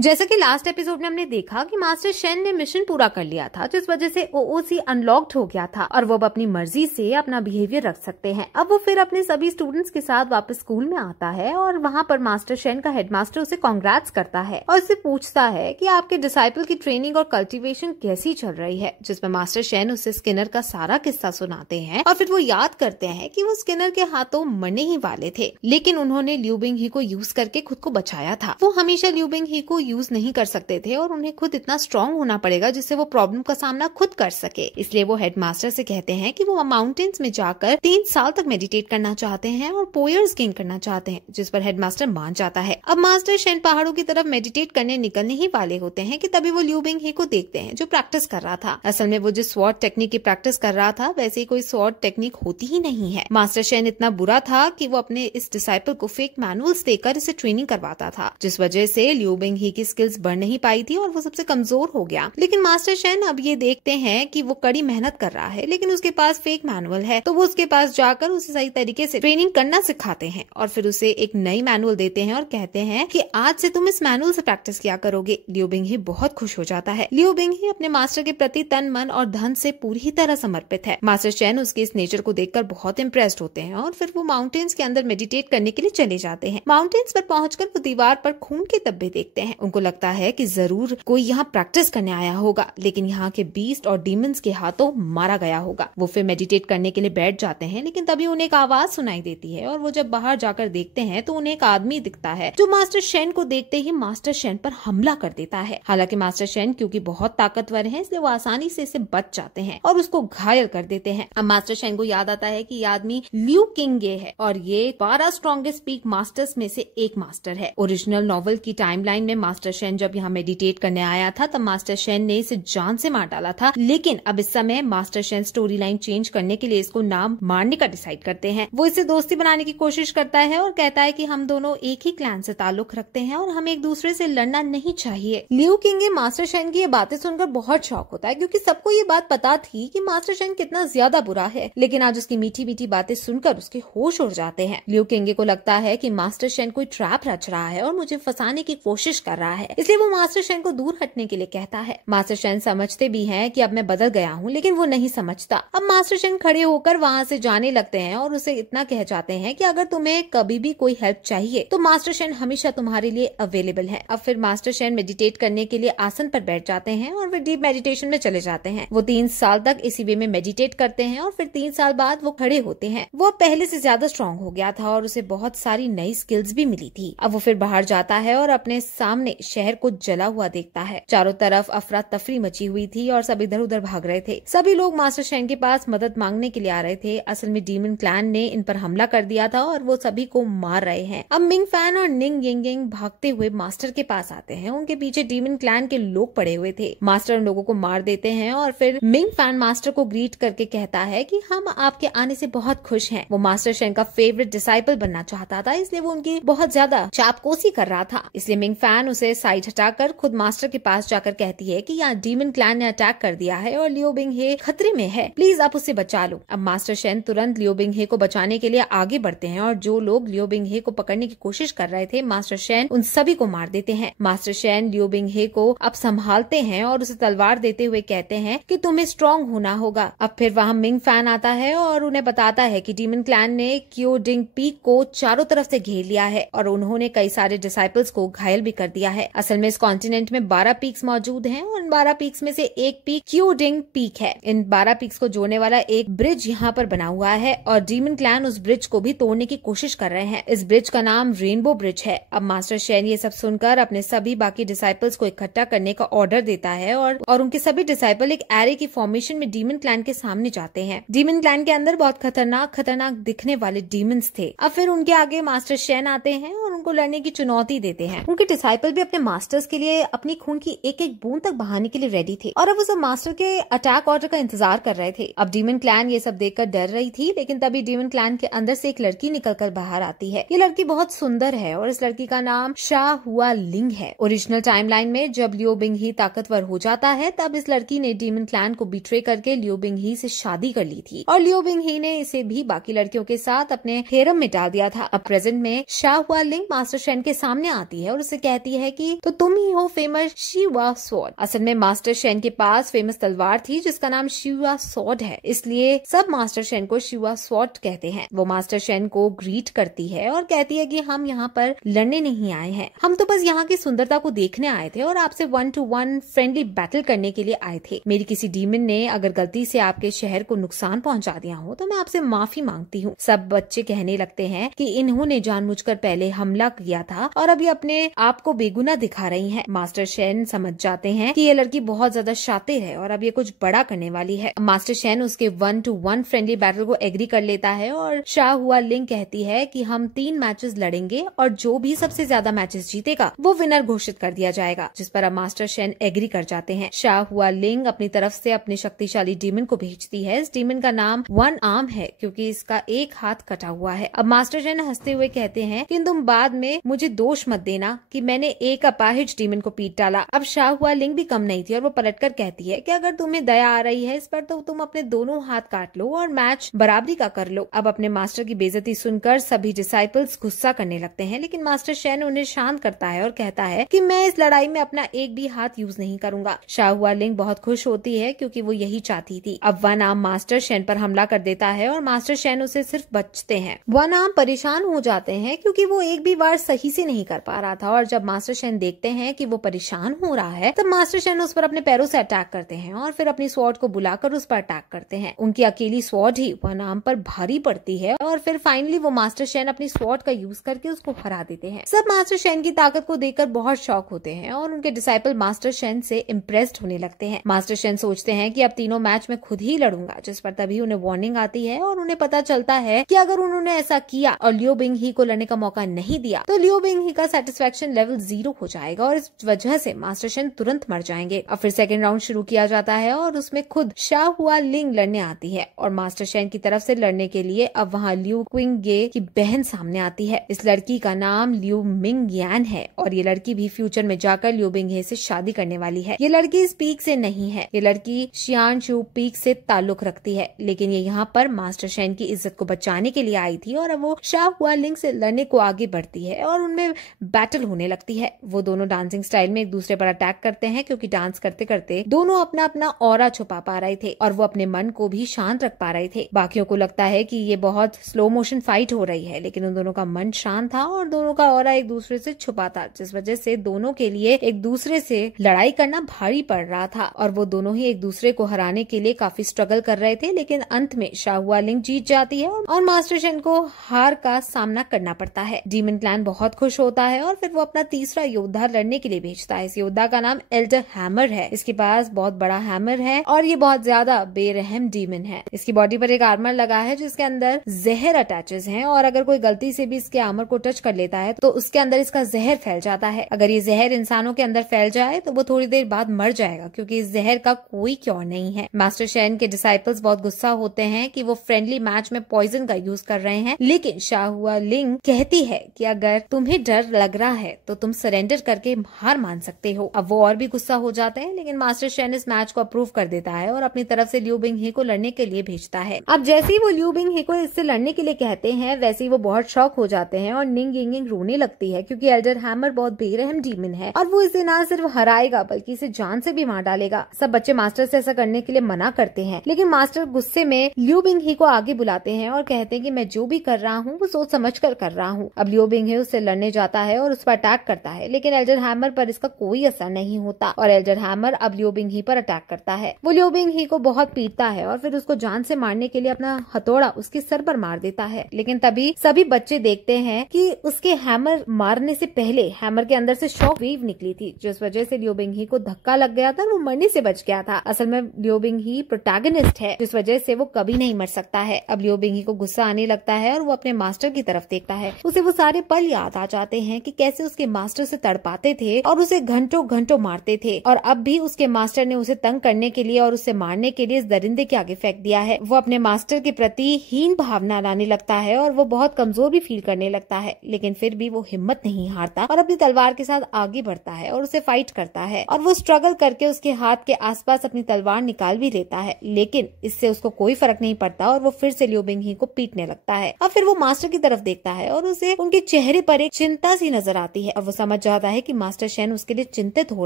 जैसा कि last episode में हमने देखा कि मास्टर शेन ने मिशन पूरा कर लिया था, जिस वजह से ओओसी अनलॉक्ड हो गया था और वो अब अपनी मर्जी से अपना बिहेवियर रख सकते हैं। अब वो फिर अपने सभी स्टूडेंट्स के साथ वापस स्कूल में आता है और वहाँ पर मास्टर शेन का हेडमास्टर उसे कांग्रेट्स करता है और उससे पूछता है कि आपके डिसाइपल की ट्रेनिंग और कल्टीवेशन कैसी चल रही है, जिसमें मास्टर शेन उसे स्किनर का सारा किस्सा सुनाते हैं और फिर वो याद करते हैं कि वो स्किनर के हाथों मरने ही वाले थे, लेकिन उन्होंने लियू बिंगही को यूज करके खुद को बचाया था। वो हमेशा लियू बिंगही को यूज नहीं कर सकते थे और उन्हें खुद इतना स्ट्रांग होना पड़ेगा जिससे वो प्रॉब्लम का सामना खुद कर सके। इसलिए वो हेडमास्टर से कहते हैं कि वो माउंटेन्स में जाकर 3 साल तक मेडिटेट करना चाहते हैं और पोयर्स गेन करना चाहते हैं, जिस पर हेडमास्टर मान जाता है। अब मास्टर शेन पहाड़ों की तरफ मेडिटेट करने निकलने ही वाले होते हैं कि तभी वो लियू बिंगही को देखते हैं जो प्रैक्टिस कर रहा था। असल में वो जिस स्वॉर्ड टेक्निक की प्रैक्टिस कर रहा था वैसे कोई स्वॉर्ड टेक्निक होती ही नहीं है। मास्टर शेन इतना बुरा था कि वो अपने इस डिसाइपल को फेक मैनुअल्स देकर इसे ट्रेनिंग करवाता था, जिस वजह से लियू बिंगही की स्किल्स बढ़ नहीं पाई थी और वो सबसे कमजोर हो गया। लेकिन मास्टर शेन अब ये देखते हैं कि वो कड़ी मेहनत कर रहा है लेकिन उसके पास फेक मैनुअल है, तो वो उसके पास जाकर उसे सही तरीके से ट्रेनिंग करना सिखाते हैं और फिर उसे एक नई मैनुअल देते हैं और कहते हैं कि आज से तुम इस मैनुअल से प्रैक्टिस किया करोगे। लियू बिंगही बहुत खुश हो जाता है। लियू बिंगही अपने मास्टर के प्रति तन मन और धन से पूरी तरह समर्पित है। मास्टर शेन उसके इस नेचर को देखकर बहुत इम्प्रेस्ड होते हैं और फिर वो माउंटेन्स के अंदर मेडिटेट करने के लिए चले जाते हैं। माउंटेन्स पर पहुंचकर वो दीवार पर खून के धब्बे देखते हैं। उनको लगता है कि जरूर कोई यहाँ प्रैक्टिस करने आया होगा, लेकिन यहाँ के बीस्ट और डीमंस के हाथों मारा गया होगा। वो फिर मेडिटेट करने के लिए बैठ जाते हैं, लेकिन तभी उन्हें एक आवाज सुनाई देती है और वो जब बाहर जाकर देखते हैं तो उन्हें एक आदमी दिखता है जो मास्टर शेन को देखते ही मास्टर शेन पर हमला कर देता है। हालांकि मास्टर शेन क्योंकि बहुत ताकतवर है इसलिए वो आसानी से इसे बच जाते हैं और उसको घायल कर देते हैं। अब मास्टर शेन को याद आता है कि ये आदमी लियू किंगे है और ये 12 स्ट्रॉन्गेस्ट पीक मास्टर्स में से एक मास्टर है। ओरिजिनल नॉवल की टाइमलाइन में मास्टर शेन जब यहाँ मेडिटेट करने आया था तब मास्टर शेन ने इसे जान से मार डाला था, लेकिन अब इस समय master Shane story line change करने के लिए इसको नाम मारने का डिसाइड करते हैं। वो इसे दोस्ती बनाने की कोशिश करता है और कहता है कि हम दोनों एक ही क्लैन से ताल्लुक रखते हैं और हमें एक दूसरे से लड़ना नहीं चाहिए। लियू किंगे मास्टर शेन की ये बातें सुनकर बहुत शॉक होता है क्योंकि सबको ये बात पता थी कि मास्टर शेन कितना ज्यादा बुरा है, लेकिन आज उसकी मीठी मीठी बातें सुनकर उसके होश उड़ जाते हैं। लियू किंगे को लगता है कि मास्टर शेन कोई ट्रैप रच रहा है और मुझे फंसाने की कोशिश कर रहा है, इसलिए वो मास्टर शेन को दूर हटने के लिए कहता है। मास्टर शेन समझते भी हैं कि अब मैं बदल गया हूँ, लेकिन वो नहीं समझता। अब मास्टर शेन खड़े होकर वहाँ से जाने लगते हैं और उसे इतना कह जाते हैं कि अगर तुम्हें कभी भी कोई हेल्प चाहिए तो मास्टर शेन हमेशा तुम्हारे लिए अवेलेबल है। अब फिर मास्टर शेन मेडिटेट करने के लिए आसन पर बैठ जाते हैं और फिर डीप मेडिटेशन में चले जाते हैं। वो 3 साल तक इसी वे में मेडिटेट करते हैं और फिर 3 साल बाद वो खड़े होते हैं। वो पहले से ज्यादा स्ट्रॉन्ग हो गया था और उसे बहुत सारी नई स्किल्स भी मिली थी। अब वो फिर बाहर जाता है और अपने सामने शहर को जला हुआ देखता है। चारों तरफ अफरा तफरी मची हुई थी और सब इधर उधर भाग रहे थे। सभी लोग मास्टर शेन के पास मदद मांगने के लिए आ रहे थे। असल में डीमन क्लैन ने इन पर हमला कर दिया था और वो सभी को मार रहे हैं। अब मिंग फैन और निंग यिंगिंग भागते हुए मास्टर के पास आते हैं। उनके पीछे डीमन क्लैन के लोग पड़े हुए थे। मास्टर उन लोगों को मार देते हैं और फिर मिंग फैन मास्टर को ग्रीट करके कहता है कि हम आपके आने से बहुत खुश हैं। वो मास्टर शेन का फेवरेट डिसाइपल बनना चाहता था, इसलिए वो उनकी बहुत ज्यादा चापकोसी कर रहा था। इसलिए मिंग फैन उसे साइड हटाकर खुद मास्टर के पास जाकर कहती है कि यहाँ डीमन क्लैन ने अटैक कर दिया है और लियू बिंगहे खतरे में है, प्लीज आप उसे बचा लो। अब मास्टर शेन तुरंत लियू बिंगहे को बचाने के लिए आगे बढ़ते हैं और जो लोग लियू बिंगहे को पकड़ने की कोशिश कर रहे थे मास्टर शेन उन सभी को मार देते हैं। मास्टर शेन लियू बिंगहे को अब संभालते हैं और उसे तलवार देते हुए कहते हैं कि तुम्हें स्ट्रॉन्ग होना होगा। अब फिर वहाँ मिंग फैन आता है और उन्हें बताता है कि डीमन क्लैन ने क्योडिंग पीक को चारों तरफ से घेर लिया है और उन्होंने कई सारे डिसाइपल्स को घायल भी कर दिया है। असल में इस कॉन्टिनेंट में 12 पीक्स मौजूद हैं और इन 12 पीक्स में से एक पीक क्योडिंग पीक है। इन 12 पीक्स को जोड़ने वाला एक ब्रिज यहाँ पर बना हुआ है और डीमन क्लैन उस ब्रिज को भी तोड़ने की कोशिश कर रहे हैं। इस ब्रिज का नाम रेनबो ब्रिज है। अब मास्टर शेन ये सब सुनकर अपने सभी बाकी डिसाइपल्स को इकट्ठा करने का ऑर्डर देता है और उनके सभी डिसाइपल एक एरे की फॉर्मेशन में डीमन क्लैन के सामने जाते हैं। डीमन क्लैन के अंदर बहुत खतरनाक दिखने वाले डीमंस थे। अब फिर उनके आगे मास्टर शेन आते हैं और उनको लड़ने की चुनौती देते हैं। उनके डिसाइपल भी अपने मास्टर्स के लिए अपनी खून की एक एक बूंद तक बहाने के लिए रेडी थे और अब वो सब मास्टर के अटैक ऑर्डर का इंतजार कर रहे थे। अब डीमन क्लैन ये सब देखकर डर रही थी, लेकिन तभी डीमन क्लैन के अंदर से एक लड़की निकलकर बाहर आती है। ये लड़की बहुत सुंदर है और इस लड़की का नाम शा हुआ लिंग है। ओरिजिनल टाइमलाइन में जब लियू बिंगही ताकतवर हो जाता है तब इस लड़की ने डीमन क्लैन को बिट्रे करके लियू बिंगही से शादी कर ली थी और लियू बिंगही ने इसे भी बाकी लड़कियों के साथ अपने हेरम में डाल दिया था। अब प्रेजेंट में शा हुआ लिंग मास्टर शेन के सामने आती है और उससे कहती है कि तो तुम ही हो फेमस शिवा स्वॉर्ड। असल में मास्टर शेन के पास फेमस तलवार थी जिसका नाम शिवा स्वॉर्ड है, इसलिए सब मास्टर शेन को शिवा स्वॉर्ड कहते हैं। वो मास्टर शेन को ग्रीट करती है और कहती है कि हम यहाँ पर लड़ने नहीं आए हैं, हम तो बस यहाँ की सुंदरता को देखने आए थे और आपसे 1-to-1 फ्रेंडली बैटल करने के लिए आए थे। मेरी किसी डीमन ने अगर गलती से आपके शहर को नुकसान पहुंचा दिया हो तो मैं आपसे माफी मांगती हूँ। सब बच्चे कहने लगते हैं कि इन्होंने जानबूझकर पहले हमला किया था और अभी अपने आप को बेगुनाह दिखा रही हैं। मास्टर शेन समझ जाते हैं कि ये लड़की बहुत ज्यादा शातिर है और अब ये कुछ बड़ा करने वाली है। मास्टर शेन उसके 1-to-1 फ्रेंडली बैटल को एग्री कर लेता है और शाह हुआ लिंग कहती है कि हम 3 मैचेस लड़ेंगे और जो भी सबसे ज्यादा मैचेस जीतेगा वो विनर घोषित कर दिया जाएगा, जिस पर अब मास्टर शेन एग्री कर जाते हैं। शाह हुआ लिंग अपनी तरफ से अपने शक्तिशाली डीमन को भेजती है। इस डीमन का नाम वन आर्म है क्योंकि इसका एक हाथ कटा हुआ है। अब मास्टर शेन हंसते हुए कहते हैं कि तुम बाद में मुझे दोष मत देना कि मैंने एक अपाहिज डीमन को पीट डाला। अब शाह हुआ लिंग भी कम नहीं थी और वो पलटकर कहती है कि अगर तुम्हें दया आ रही है इस पर तो तुम अपने दोनों हाथ काट लो और मैच बराबरी का कर लो। अब अपने मास्टर की बेइज्जती सुनकर सभी डिसाइपल्स गुस्सा करने लगते हैं, लेकिन मास्टर शेन उन्हें शांत करता है और कहता है कि मैं इस लड़ाई में अपना एक भी हाथ यूज नहीं करूंगा। शाह हुआ लिंग बहुत खुश होती है क्योंकि वो यही चाहती थी। अब वन आर्म मास्टर शेन पर हमला कर देता है और मास्टर शेन उसे सिर्फ बचते हैं। वन आर्म परेशान हो जाते हैं क्योंकि वो एक भी वार सही से नहीं कर पा रहा था और जब मास्टर शेन देखते हैं कि वो परेशान हो रहा है तब मास्टर शेन उस पर अपने पैरों से अटैक करते हैं और फिर अपनी स्वॉर्ड को बुलाकर उस पर अटैक करते हैं। उनकी अकेली स्वॉर्ड ही वन आर्म पर भारी पड़ती है और फिर फाइनली वो मास्टर शेन अपनी स्वॉर्ड का यूज करके उसको हरा देते हैं। सब मास्टर शेन की ताकत को देखकर बहुत शॉक होते हैं और उनके डिसाइपल मास्टर शेन से इम्प्रेस्ड होने लगते हैं। मास्टर शेन सोचते हैं कि अब तीनों मैच में खुद ही लड़ूंगा, जिस पर तभी उन्हें वार्निंग आती है और उन्हें पता चलता है कि अगर उन्होंने ऐसा किया और लियो बिंग ही को लड़ने का मौका नहीं दिया तो लियो बिंग ही का सेटिस्फेक्शन लेवल 0 हो जाएगा और इस वजह से मास्टर शेन तुरंत मर जाएंगे। अब फिर सेकंड राउंड शुरू किया जाता है और उसमें खुद शाह हुआ लिंग लड़ने आती है और मास्टर शेन की तरफ से लड़ने के लिए अब वहाँ लियू क्विंग गे की बहन सामने आती है। इस लड़की का नाम लियू मिंग यान है और ये लड़की भी फ्यूचर में जाकर लियू बिंग हे से शादी करने वाली है। ये लड़की इस पीक से नहीं है, ये लड़की शियान शू पीक से ताल्लुक रखती है, लेकिन ये यहाँ पर मास्टर शेन की इज्जत को बचाने के लिए आई थी और अब वो शाह हुआ लिंग से लड़ने को आगे बढ़ती है और उनमें बैटल होने लगती है। वो दोनों डांसिंग स्टाइल में एक दूसरे पर अटैक करते हैं क्योंकि डांस करते करते दोनों अपना अपना ऑरा छुपा पा रहे थे और वो अपने मन को भी शांत रख पा रहे थे। बाकियों को लगता है कि ये बहुत स्लो मोशन फाइट हो रही है, लेकिन उन दोनों का मन शांत था और दोनों का ऑरा एक दूसरे से छुपा था, जिस वजह से दोनों के लिए एक दूसरे से लड़ाई करना भारी पड़ रहा था और वो दोनों ही एक दूसरे को हराने के लिए काफी स्ट्रगल कर रहे थे। लेकिन अंत में शाह हुआ लिंग जीत जाती है और मास्टर शेन को हार का सामना करना पड़ता है। डीमन क्लैन बहुत खुश होता है और फिर वो अपना तीसरा योद्धा लड़ने के लिए भेजता है। इस योद्धा का नाम एल्डर हैमर है। इसके पास बहुत बड़ा हैमर है और ये बहुत ज्यादा बेरहम डीमन है। इसकी बॉडी पर एक आर्मर लगा है जिसके अंदर जहर अटैचेस हैं और अगर कोई गलती से भी इसके आर्मर को टच कर लेता है तो उसके अंदर इसका जहर फैल जाता है। अगर ये जहर इंसानों के अंदर फैल जाए तो वो थोड़ी देर बाद मर जाएगा क्योंकि इस जहर का कोई क्योर नहीं है। मास्टर शेन के डिसाइपल्स बहुत गुस्सा होते हैं कि वो फ्रेंडली मैच में पॉइजन का यूज कर रहे हैं, लेकिन शाह हुआ लिंग कहती है कि अगर तुम्हें डर लग रहा है तो तुम सरेंडर करके हार मान सकते हो। अब वो और भी गुस्सा हो जाते हैं, लेकिन मास्टर शेन इस मैच को अप्रूव कर देता है और अपनी तरफ से लियू बिंग ही को लड़ने के लिए भेजता है। अब जैसे ही वो लियू बिंग ही को इससे लड़ने के लिए कहते हैं वैसे ही वो बहुत शॉक हो जाते हैं और निंग यिंग रोने लगती है क्योंकि एल्डर हैमर बहुत बेरहम डीमन है और वो इसे ना सिर्फ हराएगा बल्कि इसे जान से भी मार डालेगा। सब बच्चे मास्टर से ऐसा करने के लिए मना करते हैं, लेकिन मास्टर गुस्से में लियू बिंग ही को आगे बुलाते हैं और कहते हैं कि मैं जो भी कर रहा हूँ वो सोच समझ कर रहा हूँ। अब लियू बिंग ही उससे लड़ने जाता है और उस पर अटैक करता है, लेकिन एल्डर हैमर पर इसका कोई असर नहीं होता और एल्डर हैमर अब लियू बिंग ही पर अटैक करता है। वो लियू बिंग ही को बहुत पीटता है और फिर उसको जान से मारने के लिए अपना हथौड़ा उसके सर पर मार देता है, लेकिन तभी सभी बच्चे देखते हैं कि उसके हैमर मारने से पहले हैमर के अंदर से शॉक वेव निकली थी, जिस वजह से लियू बिंग ही को धक्का लग गया था और वो मरने से बच गया था। असल में लियू बिंग ही प्रोटैगनिस्ट है, जिस वजह से वो कभी नहीं मर सकता है। अब लियू बिंग ही को गुस्सा आने लगता है और वो अपने मास्टर की तरफ देखता है। उसे वो सारे पल याद आ जाते हैं कि कैसे उसके मास्टर से तड़पाते थे और उसे घंटों घंटों मारते थे और अब भी उसके मास्टर ने उसे तंग करने के लिए और उसे मारने के लिए इस दरिंदे के आगे फेंक दिया है। वो अपने मास्टर के प्रति हीन भावना लाने लगता है और वो बहुत कमजोर भी फील करने लगता है, लेकिन फिर भी वो हिम्मत नहीं हारता और अपनी तलवार के साथ आगे बढ़ता है और उसे फाइट करता है और वो स्ट्रगल करके उसके हाथ के आसपास अपनी तलवार निकाल भी लेता है, लेकिन इससे उसको कोई फर्क नहीं पड़ता और वो फिर से लियू बिंग ही को पीटने लगता है। अब फिर वो मास्टर की तरफ देखता है और उसे उनके चेहरे पर एक चिंता सी नजर आती है और वो समझ जाता है कि मास्टर शेन उसके लिए चिंतित हो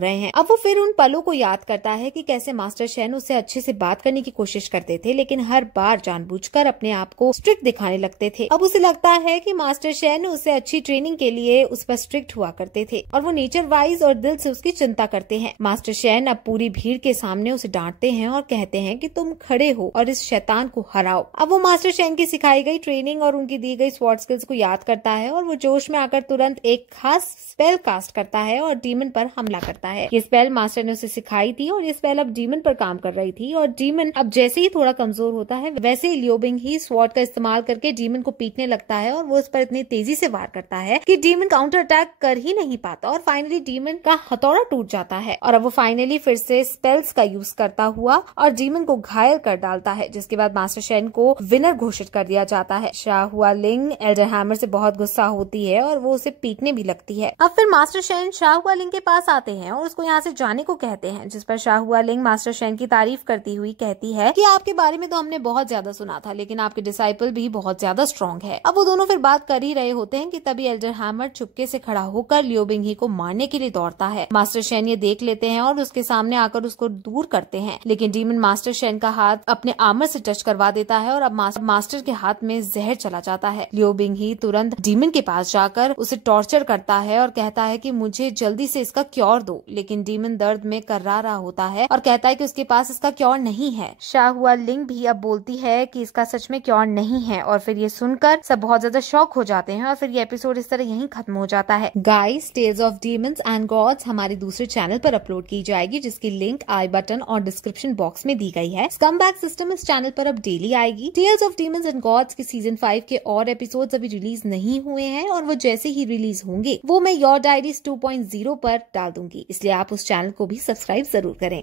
रहे हैं। अब वो फिर उन पलों को याद करता है कि कैसे मास्टर शेन उससे अच्छे से बात करने की कोशिश करते थे, लेकिन हर बार जानबूझकर अपने आप को स्ट्रिक्ट दिखाने लगते थे। अब उसे लगता है कि मास्टर शेन उससे अच्छी ट्रेनिंग के लिए उस पर स्ट्रिक्ट हुआ करते थे और वो नेचर वाइज और दिल से उसकी चिंता करते हैं। मास्टर शेन अब पूरी भीड़ के सामने उसे डांटते हैं और कहते हैं कि तुम खड़े हो और इस शैतान को हराओ। अब वो मास्टर शेन की सिखाई गई ट्रेनिंग और उनकी दी गई स्वॉर्ड स्किल्स को याद करता है और वो जोश में आकर तुरंत एक खास स्पेल कास्ट करता है और डीमन पर हमला करता है। ये स्पेल मास्टर ने उसे सिखाई थी और ये स्पेल अब डीमन पर काम कर रही थी और डीमन अब जैसे ही थोड़ा कमजोर होता है वैसे ही लियो बिंग ही स्वॉर्ड का इस्तेमाल करके डीमन को पीटने लगता है और वो उस पर इतनी तेजी से वार करता है कि डीमन काउंटर अटैक कर ही नहीं पाता और फाइनली डीमन का हथौड़ा टूट जाता है और अब वो फाइनली फिर से स्पेल्स का यूज करता हुआ और डीमन को घायल कर डालता है, जिसके बाद मास्टर शेन को विनर घोषित कर दिया जाता है। शाहुआ लिंग एल्डर हैमर से बहुत गुस्सा होती है और वो उसे पीटने भी लगती है। अब फिर मास्टर शेन शाहुआ लिंग के पास आते हैं और उसको यहाँ से जाने को कहते हैं, जिस पर शाहुआ लिंग मास्टर शेन की तारीफ करती हुई कहती है कि आपके बारे में तो हमने बहुत ज्यादा सुना था, लेकिन आपके डिसाइपल भी बहुत ज्यादा स्ट्रॉन्ग है। अब वो दोनों फिर बात कर ही रहे होते हैं कि तभी एल्डर हैमर चुपके से खड़ा होकर लियो बिंग ही को मारने के लिए दौड़ता है। मास्टर शेन ये देख लेते हैं और उसके सामने आकर उसको दूर करते हैं, लेकिन डीमन मास्टर शेन का हाथ अपने आर्मर से टच करवा देता है और अब मास्टर के हाथ में जहर चला जाता है। लियो बिंग ही तुरंत डीमन के पास जाकर उसे टॉर्चर करता है और कहता है कि मुझे जल्दी से इसका क्योर दो, लेकिन डीमन दर्द में कर्रा रहा होता है और कहता है कि उसके पास इसका क्योर नहीं है। शाहुआ लिंग भी अब बोलती है कि इसका सच में क्योर नहीं है और फिर ये सुनकर सब बहुत ज्यादा शॉक हो जाते हैं और फिर ये एपिसोड इस तरह यहीं खत्म हो जाता है। Guys, tales of demons and gods हमारे दूसरे चैनल पर अपलोड की जाएगी, जिसकी लिंक आई बटन और डिस्क्रिप्शन बॉक्स में दी गई है। स्कमबैग सिस्टम इस चैनल पर अब डेली आएगी। Tales of demons and gods के सीजन 5 के और एपिसोड्स अभी रिलीज नहीं हुए हैं और वो जैसे ही रिलीज होंगे वो मैं योर डायरीज 2.0 पर डाल दूंगी, इसलिए आप उस चैनल को भी सब्सक्राइब जरूर करें।